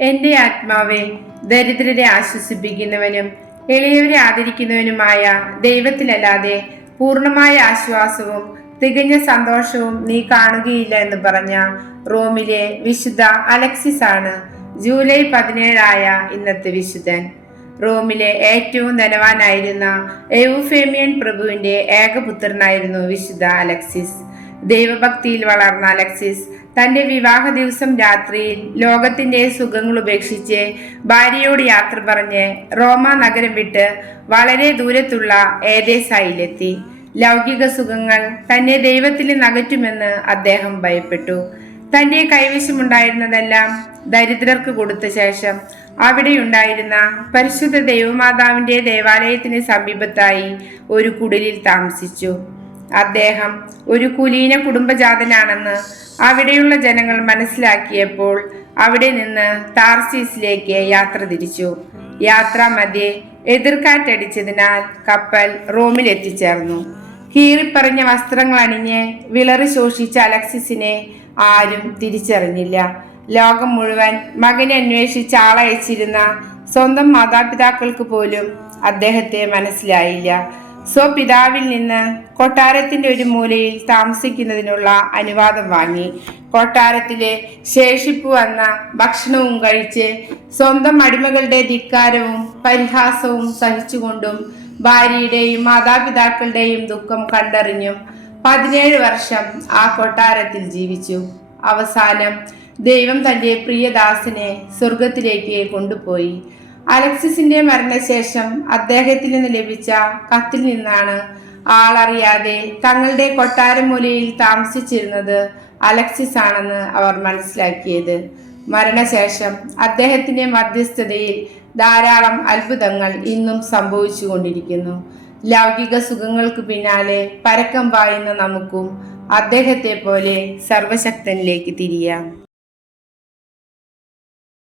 എന്റെ ആത്മാവെ, ദരിദ്രരെ ആശ്വസിപ്പിക്കുന്നവനും എളിയവരെ ആദരിക്കുന്നവനുമായ ദൈവത്തിലല്ലാതെ പൂർണ്ണമായ ആശ്വാസവും തികഞ്ഞ സന്തോഷവും നീ കാണുകയില്ല എന്ന് പറഞ്ഞ റോമിലെ വിശുദ്ധ അലക്സിസ് ആണ് ജൂലൈ 17 ഇന്നത്തെ വിശുദ്ധൻ. റോമിലെ ഏറ്റവും ധനവാനായിരുന്ന എവുഫേമിയൻ പ്രഭുവിന്റെ ഏകപുത്രനായിരുന്നു വിശുദ്ധ അലക്സിസ്. ദൈവഭക്തിയിൽ വളർന്ന അലക്സിസ് തന്റെ വിവാഹ ദിവസം രാത്രിയിൽ ലോകത്തിന്റെ സുഖങ്ങൾ ഉപേക്ഷിച്ച് ഭാര്യയോട് യാത്ര പറഞ്ഞ് റോമ നഗരം വിട്ട് വളരെ ദൂരത്തുള്ള ഏദേസായിലെത്തി. ലൗകിക സുഖങ്ങൾ തന്നെ ദൈവത്തിൽ നകറ്റുമെന്ന് അദ്ദേഹം ഭയപ്പെട്ടു. തന്റെ കൈവശമുണ്ടായിരുന്നതെല്ലാം ദരിദ്രർക്ക് കൊടുത്ത ശേഷം അവിടെയുണ്ടായിരുന്ന പരിശുദ്ധ ദൈവമാതാവിന്റെ ദേവാലയത്തിന് സമീപത്തായി ഒരു കുടിലിൽ താമസിച്ചു. അദ്ദേഹം ഒരു കുലീന കുടുംബജാതനാണെന്ന് അവിടെയുള്ള ജനങ്ങൾ മനസ്സിലാക്കിയപ്പോൾ അവിടെ നിന്ന് താർസീസിലേക്ക് യാത്ര തിരിച്ചു. യാത്രാമധ്യേ എതിർക്കാറ്റടിച്ചതിനാൽ കപ്പൽ റോമിൽ എത്തിച്ചേർന്നു. കീറിപ്പറഞ്ഞ വസ്ത്രങ്ങൾ അണിഞ്ഞ് വിളറി ശോഷിച്ച അലക്സിസിനെ ആരും തിരിച്ചറിഞ്ഞില്ല. ലോകം മുഴുവൻ മകനെ അന്വേഷിച്ച് ആളയച്ചിരുന്ന സ്വന്തം മാതാപിതാക്കൾക്ക് പോലും അദ്ദേഹത്തെ മനസ്സിലായില്ല. സ്വപിതാവിൽ നിന്ന് കൊട്ടാരത്തിന്റെ ഒരു മൂലയിൽ താമസിക്കുന്നതിനുള്ള അനുവാദം വാങ്ങി. കൊട്ടാരത്തിലെ ശേഷിപ്പ് വന്ന ഭക്ഷണവും കഴിച്ച് സ്വന്തം അടിമകളുടെ ധിക്കാരവും പരിഹാസവും സഹിച്ചുകൊണ്ടും ഭാര്യയുടെയും മാതാപിതാക്കളുടെയും ദുഃഖം കണ്ടറിഞ്ഞും 17 വർഷം ആ കൊട്ടാരത്തിൽ ജീവിച്ചു. അവസാനം ദൈവം തന്റെ പ്രിയദാസനെ സ്വർഗത്തിലേക്ക് കൊണ്ടുപോയി. അലക്സിസിന്റെ മരണശേഷം അദ്ദേഹത്തിൽ നിന്ന് ലഭിച്ച കത്തിൽ നിന്നാണ് ആളറിയാതെ തങ്ങളുടെ കൊട്ടാരമൂലയിൽ താമസിച്ചിരുന്നത് അലക്സിസ് ആണെന്ന് അവർ മനസ്സിലാക്കിയത്. മരണശേഷം അദ്ദേഹത്തിന്റെ മധ്യസ്ഥതയിൽ ധാരാളം അത്ഭുതങ്ങൾ ഇന്നും സംഭവിച്ചുകൊണ്ടിരിക്കുന്നു. ലൗകിക സുഖങ്ങൾക്ക് പിന്നാലെ പരക്കം പായുന്ന നമുക്കും അദ്ദേഹത്തെ പോലെ സർവശക്തനിലേക്ക് തിരിയാം.